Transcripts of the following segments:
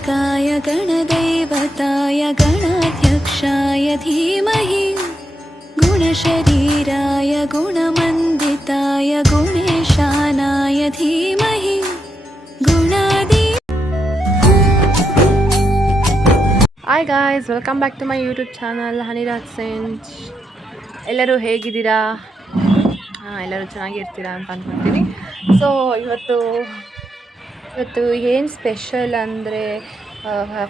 गणानायकाय गणदैवताय गणाध्यक्षाय धीमहि गुणशरीराय गुणमण्डिताय गुणेशानाय धीमहि गुणादि. Hi guys, welcome back to my YouTube channel Haniraj ಸೆಂಚ್. ಎಲ್ಲರೂ ಹೇಗಿದ್ದೀರಾ? ಎಲ್ಲರೂ ಚೆನ್ನಾಗಿರ್ತೀರಾ ಅಂತ ಅಂದ್ಕೊಳ್ತೀನಿ. ಸೊ ಇವತ್ತು ಏನು ಸ್ಪೆಷಲ್ ಅಂದರೆ,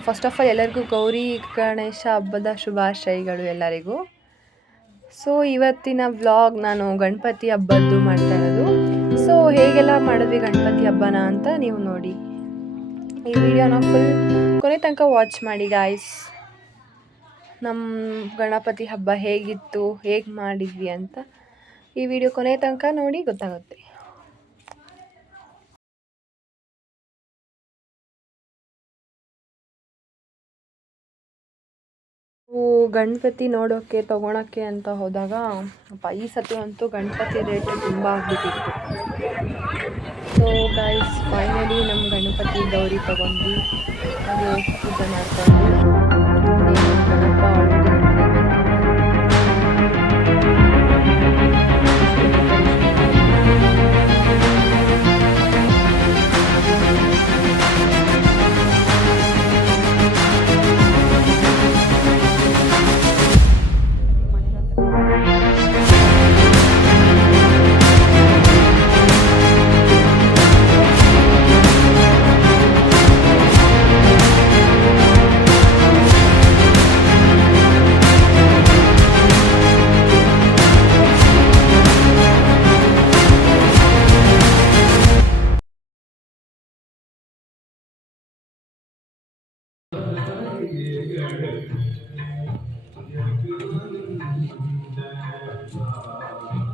ಫಸ್ಟ್ ಆಫ್ ಆಲ್ ಎಲ್ಲರಿಗೂ ಗೌರಿ ಗಣೇಶ ಹಬ್ಬದ ಶುಭಾಶಯಗಳು ಎಲ್ಲರಿಗೂ. ಸೊ ಇವತ್ತಿನ ವ್ಲಾಗ್ ನಾನು ಗಣಪತಿ ಹಬ್ಬದ್ದು ಮಾಡ್ತಾ ಇರೋದು. ಸೊ ಹೇಗೆಲ್ಲ ಮಾಡಿದ್ವಿ ಗಣಪತಿ ಹಬ್ಬನ ಅಂತ ನೀವು ನೋಡಿ. ಈ ವಿಡಿಯೋನ ಫುಲ್ ಕೊನೆ ತನಕ ವಾಚ್ ಮಾಡಿ ಗಾಯ್ಸ್. ನಮ್ಮ ಗಣಪತಿ ಹಬ್ಬ ಹೇಗಿತ್ತು, ಹೇಗೆ ಮಾಡಿದ್ವಿ ಅಂತ ಈ ವಿಡಿಯೋ ಕೊನೆ ತನಕ ನೋಡಿ ಗೊತ್ತಾಗುತ್ತೆ. ಗಣಪತಿ ನೋಡೋಕ್ಕೆ ತೊಗೊಳಕ್ಕೆ ಅಂತ ಹೋದಾಗ ಈ ಸತಿ ಅಂತೂ ಗಣಪತಿ ರೇಟ್ ತುಂಬ ಆಗ್ಬಿಟ್ಟಿತ್ತು. ಸೊ ಗೈಸ್, ಫೈನಲಿ ನಮ್ಮ ಗಣಪತಿ ಗೌರಿ ತೊಗೊಂಡ್ವಿ, ಹಾಗೆ ಪೂಜೆ ಮಾಡ್ಕೊಂಡು ಗಣಪ ಆಲ್ರೆಡಿ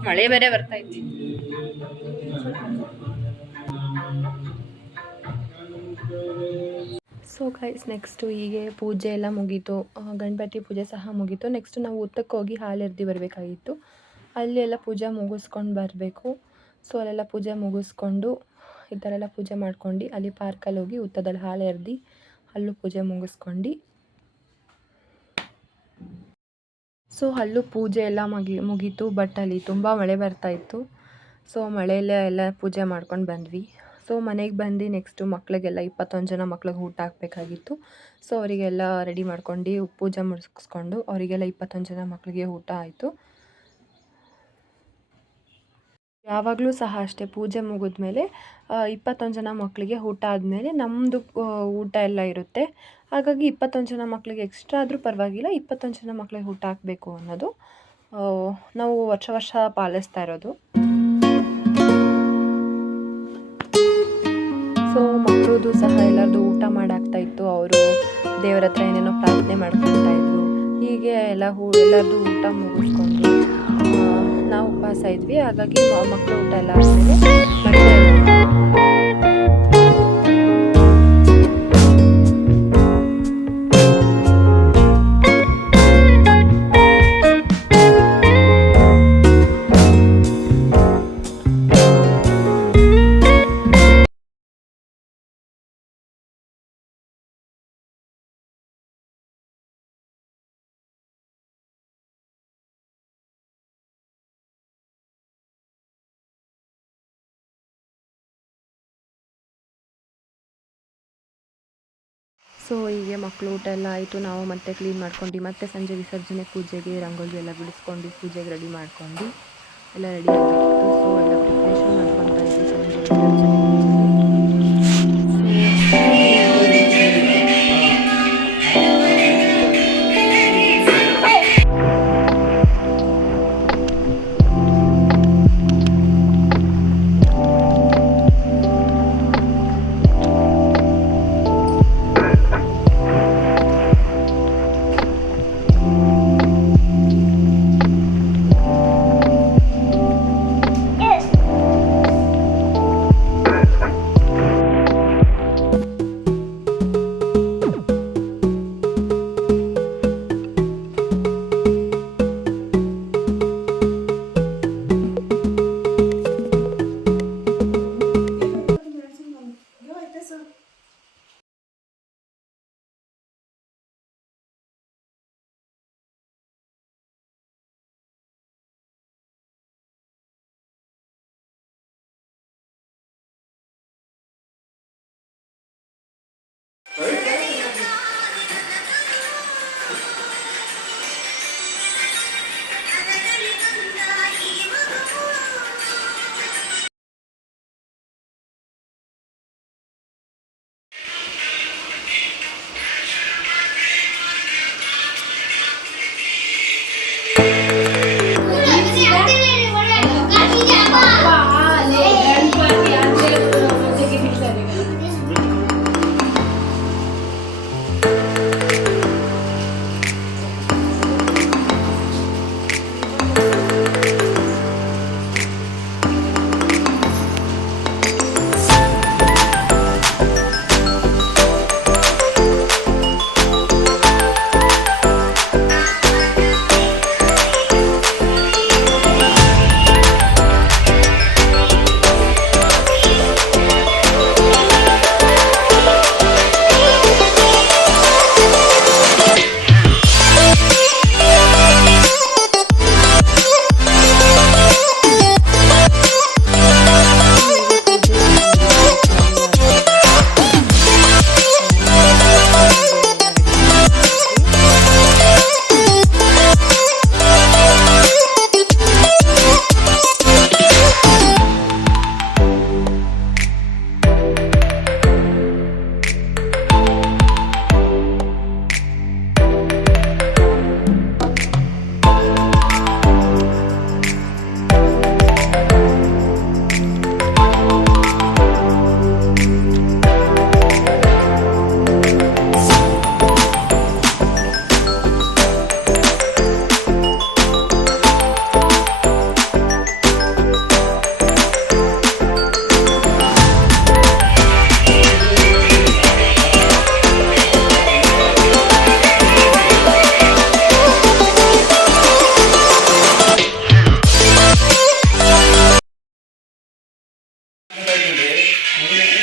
ಮಳೆ ಬೇರೆ ಬರ್ತಾ ಇತ್ತು. ಸೊ ಗೈಸ್, ನೆಕ್ಸ್ಟು ಹೀಗೆ ಪೂಜೆ ಎಲ್ಲ ಮುಗೀತು, ಗಣಪತಿ ಪೂಜೆ ಸಹ ಮುಗೀತು. ನೆಕ್ಸ್ಟು ನಾವು ಉತ್ತಕ್ಕೆ ಹೋಗಿ ಹಾಲು ಎರ್ದು ಬರಬೇಕಾಗಿತ್ತು. ಅಲ್ಲಿ ಎಲ್ಲ ಪೂಜೆ ಮುಗಿಸ್ಕೊಂಡು ಬರಬೇಕು. ಸೊ ಅಲ್ಲೆಲ್ಲ ಪೂಜೆ ಮುಗಿಸ್ಕೊಂಡು ಈ ಥರ ಎಲ್ಲ ಪೂಜೆ ಮಾಡ್ಕೊಂಡು ಅಲ್ಲಿ ಪಾರ್ಕಲ್ಲಿ ಹೋಗಿ ಉತ್ತದಲ್ಲಿ ಹಾಲು ಎರ್ದು ಅಲ್ಲೂ ಪೂಜೆ ಮುಗಿಸ್ಕೊಂಡು, ಸೊ ಅಲ್ಲೂ ಪೂಜೆ ಎಲ್ಲ ಮುಗೀತು. ಬಟ್ ಅಲ್ಲಿ ತುಂಬ ಮಳೆ ಬರ್ತಾಯಿತ್ತು. ಸೊ ಮಳೆಯಲ್ಲೇ ಎಲ್ಲ ಪೂಜೆ ಮಾಡ್ಕೊಂಡು ಬಂದ್ವಿ. ಸೊ ಮನೆಗೆ ಬಂದು ನೆಕ್ಸ್ಟು ಮಕ್ಕಳಿಗೆಲ್ಲ 21 ಜನ ಮಕ್ಳಿಗೆ ಊಟ ಹಾಕಬೇಕಾಗಿತ್ತು. ಸೊ ಅವರಿಗೆಲ್ಲ ರೆಡಿ ಮಾಡ್ಕೊಂಡು ಪೂಜೆ ಮುಗಿಸ್ಕೊಂಡು ಅವರಿಗೆಲ್ಲ 21 ಜನ ಮಕ್ಕಳಿಗೆ ಊಟ ಆಯಿತು. ಯಾವಾಗಲೂ ಸಹ ಅಷ್ಟೇ, ಪೂಜೆ ಮುಗಿದ್ಮೇಲೆ 21 ಜನ ಮಕ್ಕಳಿಗೆ ಊಟ ಆದಮೇಲೆ ನಮ್ಮದು ಊಟ ಎಲ್ಲ ಇರುತ್ತೆ. ಹಾಗಾಗಿ 21 ಜನ ಮಕ್ಕಳಿಗೆ ಎಕ್ಸ್ಟ್ರಾ ಆದರೂ ಪರವಾಗಿಲ್ಲ, 21 ಜನ ಮಕ್ಕಳಿಗೆ ಊಟ ಹಾಕಬೇಕು ಅನ್ನೋದು ನಾವು ವರ್ಷ ಪಾಲಿಸ್ತಾ ಇರೋದು. ಸೊ ಮಕ್ಕಳದು ಸಹ ಎಲ್ಲರದು ಊಟ ಮಾಡಾಕ್ತಾಯಿತ್ತು. ಅವರು ದೇವರ ಹತ್ರ ಏನೇನೋ ಪ್ರಾರ್ಥನೆ ಮಾಡ್ಕೊತಾಯಿದ್ರು. ಹೀಗೆ ಎಲ್ಲರದು ಊಟ ಮುಗಿಸ್ಕೊಂಡು ನಾವು ಉಪವಾಸ ಇದ್ವಿ. ಹಾಗಾಗಿ ಮಕ್ಕಳು ಊಟ ಎಲ್ಲ ಆದಮೇಲೆ ಸೊ ಹೀಗೆ ಮಕ್ಕಳು ಊಟ ಎಲ್ಲ ಆಯಿತು. ನಾವು ಮತ್ತೆ ಕ್ಲೀನ್ ಮಾಡ್ಕೊಂಡು ಮತ್ತೆ ಸಂಜೆ ವಿಸರ್ಜನೆ ಪೂಜೆಗೆ ರಂಗೋಲಿ ಎಲ್ಲ ಬಿಡಿಸ್ಕೊಂಡು ಪೂಜೆಗೆ ರೆಡಿ ಮಾಡ್ಕೊಂಡು ಎಲ್ಲ ರೆಡಿ ಆಗಿತ್ತು. ಸೊ ಎಲ್ಲ ಪ್ರಿಪ್ರೇಷನ್ ಮಾಡ್ಕೊತಾ ಇದ್ವಿ ಸಂಜೆ ವಿಸರ್ಜನೆ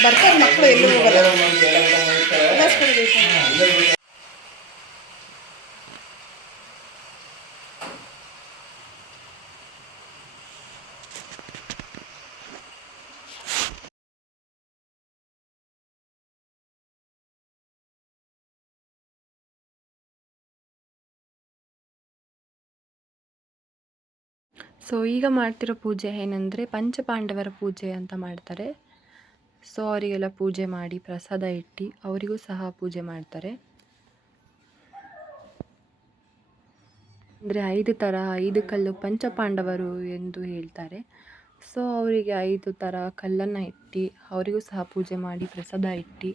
ಬರ್ತಾರೆ ಮಕ್ಕಳು ಎಲ್ಲೂ ಹೋಗಲ್ಲ. ಸೊ ಈಗ ಮಾಡ್ತಿರೋ ಪೂಜೆ ಏನಂದರೆ ಪಂಚಪಾಂಡವರ ಪೂಜೆ ಅಂತ ಮಾಡ್ತಾರೆ. ಸೊ ಅವರಿಗೆಲ್ಲ ಪೂಜೆ ಮಾಡಿ ಪ್ರಸಾದ ಇಟ್ಟು ಅವರಿಗೂ ಸಹ ಪೂಜೆ ಮಾಡ್ತಾರೆ. ಅಂದರೆ 5 ಥರ 5 ಕಲ್ಲು ಪಂಚಪಾಂಡವರು ಎಂದು ಹೇಳ್ತಾರೆ. ಸೊ ಅವರಿಗೆ 5 ಥರ ಕಲ್ಲನ್ನು ಇಟ್ಟು ಅವರಿಗೂ ಸಹ ಪೂಜೆ ಮಾಡಿ ಪ್ರಸಾದ ಇಟ್ಟು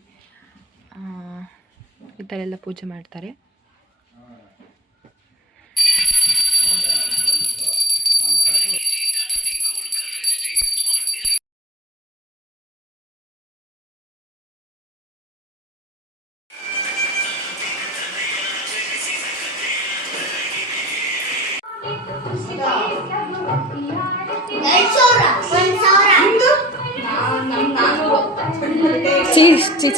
ಈ ಥರ ಎಲ್ಲ ಪೂಜೆ ಮಾಡ್ತಾರೆ.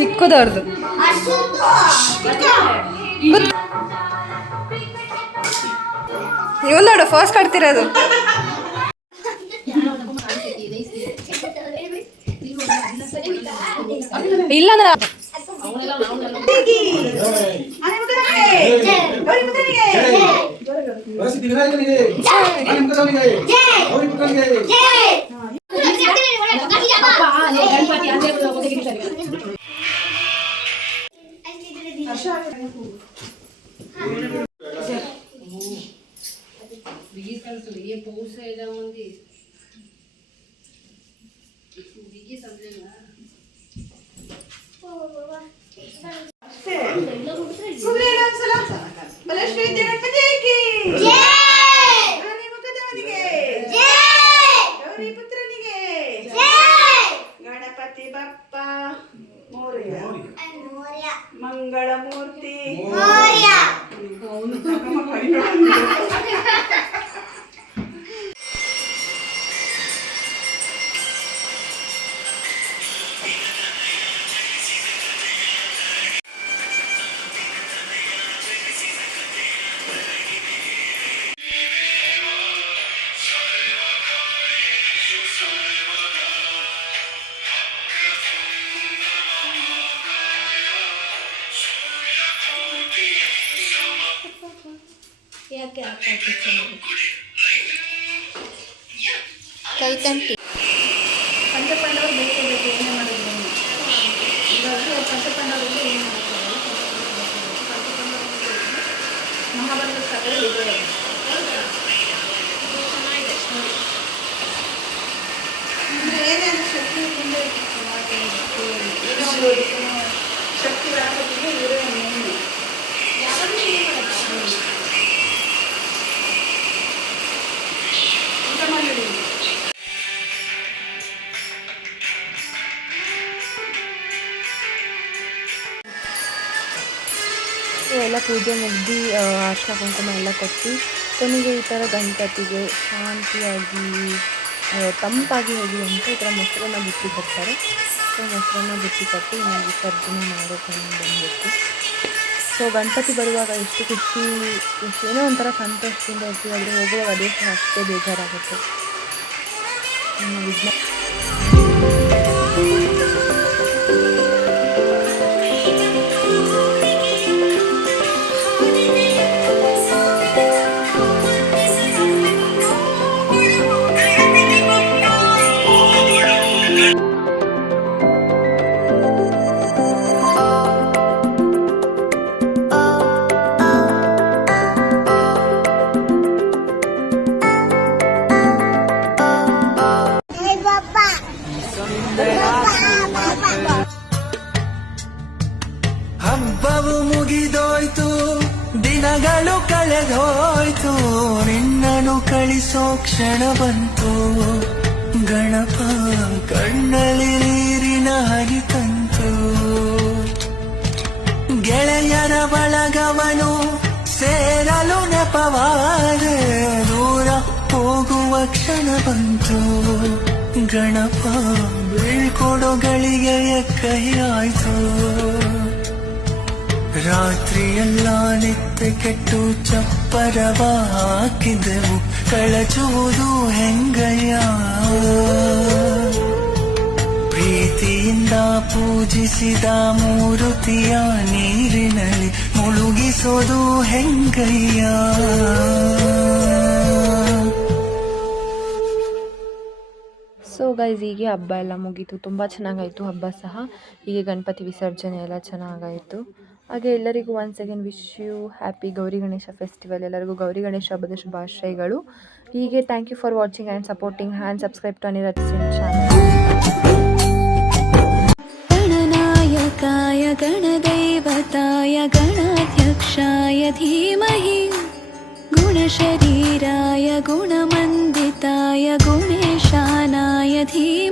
ಚಿಕ್ಕದವ್ರದ್ದು ನೀವು ನೋಡು ಫಸ್ಟ್ ಕಟ್ತಿರೋದು. ಇಲ್ಲ ಗಣಪತಿ ಬಪ್ಪ ಮಂಗಳಮೂರ್ತಿ ಯಾಕೆ ಕೈ ತಂಟಿ ಪಂಚಪಾಂಡವರು ಬೇಕೇ ಬೇಕು ಏನೇ ಮಾಡಿದ್ರು ಇವಾಗ ಪಂಚಪಾಂಡವರಿಗೆ ಏನು ಮಾಡ್ತಾರೆ ಮಹಾಭಾರತ ಕಥೆ ಇದೆ ಏನೇನು ಶಕ್ತಿ ತುಂಬ ಶಕ್ತಿ ರಾಕತ್ತಿಗೆ ಇವರೇ ಮೇನು ಯಾವಾಗಲೂ ಏನು ಮಾಡೋದು ಊಟ ಮಾಡಿ ಎಲ್ಲ ಪೂಜೆ ಮುಗ್ದು ಅರ್ಶಿನ ಕುಂಕುಮ ಎಲ್ಲ ಕೊಟ್ಟು ಕೊನೆಗೆ ಈ ಥರ ಗಣಪತಿಗೆ ಶಾಂತಿಯಾಗಿ ತಂಪಾಗಿ ಹೋಗಿ ಅಂತ ಈ ಥರ ಮೊಸರನ್ನ ಬುತ್ತಿ ಕೊಡ್ತಾರೆ. ಸೊ ಮೊಸರನ್ನ ಬುತ್ತಿ ಕೊಟ್ಟು ಇನ್ನು ವಿಸರ್ಜನೆ ಮಾಡೋಕೊಂಡು ಬಂದ್ಬಿಟ್ಟು ಸೊ ಗಣಪತಿ ಬರುವಾಗ ಎಷ್ಟು ಖುಷಿ ಏನೋ ಒಂಥರ ಸಂತೋಷದಿಂದ ಇರ್ತೀವಿ, ಆದರೆ ಹೋಗುವಾಗ ಅದೇ ಸಹ ಅಷ್ಟೇ ಬೇಜಾರಾಗುತ್ತೆ. ನಮ್ಮ ವಿಘ್ನ ಹಬ್ಬವು ಮುಗಿದೋಯ್ತು, ದಿನಗಳು ಕಳೆದೋಯ್ತು, ನಿನ್ನನ್ನು ಕಳಿಸೋ ಕ್ಷಣ ಬಂತು. ಗಣಪ ಕಣ್ಣಲ್ಲಿ ನೀರಿನ ಹರಿತಂತು. ಗೆಳೆಯರ ಬಳಗವನು ಸೇರಲು ನೆಪವಾದೆ, ದೂರ ಹೋಗುವ ಕ್ಷಣ ಬಂತು. ಗಣಪ ಬೀಳ್ಕೊಡೋಗಳಿಗೆ ಕೈ ಆಯ್ತು. ರಾತ್ರಿಯೆಲ್ಲ ನಿತ್ಯ ಕೆಟ್ಟು ಚಪ್ಪರವ ಹಾಕಿದೆವು, ಕಳಚುವುದು ಹೆಂಗಯ್ಯ. ಪ್ರೀತಿಯಿಂದ ಪೂಜಿಸಿದ ಮೂರುತಿಯ ನೀರಿನಲ್ಲಿ ಮುಳುಗಿಸೋದು ಹೆಂಗಯ್ಯ. ಸೊ ಗೈಸ್, ಹೀಗೆ ಹಬ್ಬ ಎಲ್ಲ ಮುಗೀತು. ತುಂಬ ಚೆನ್ನಾಗಾಯಿತು ಹಬ್ಬ ಸಹ. ಹೀಗೆ ಗಣಪತಿ ವಿಸರ್ಜನೆ ಎಲ್ಲ ಚೆನ್ನಾಗಾಯಿತು. ಹಾಗೆ ಎಲ್ಲರಿಗೂ once again wish you happy Gauri Ganesha festival. ಎಲ್ಲರಿಗೂ ಗೌರಿ ಗಣೇಶ ಹಬ್ಬದ ಶುಭಾಶಯಗಳು. ಹೀಗೆ thank you for watching and supporting and subscribe to Anirudh Singh channel. ಗಣನಾಯಕಾಯ ಗಣದೇವತಾಯ ಗಣಾಧ್ಯಕ್ಷಾಯ ಧೀಮಹಿ ಗುಣಶರೀರಾಯ ಗುಣಮಂದಿತಾಯ ಗುಣೇಶಾನಾಯ ಧೀಮಹಿ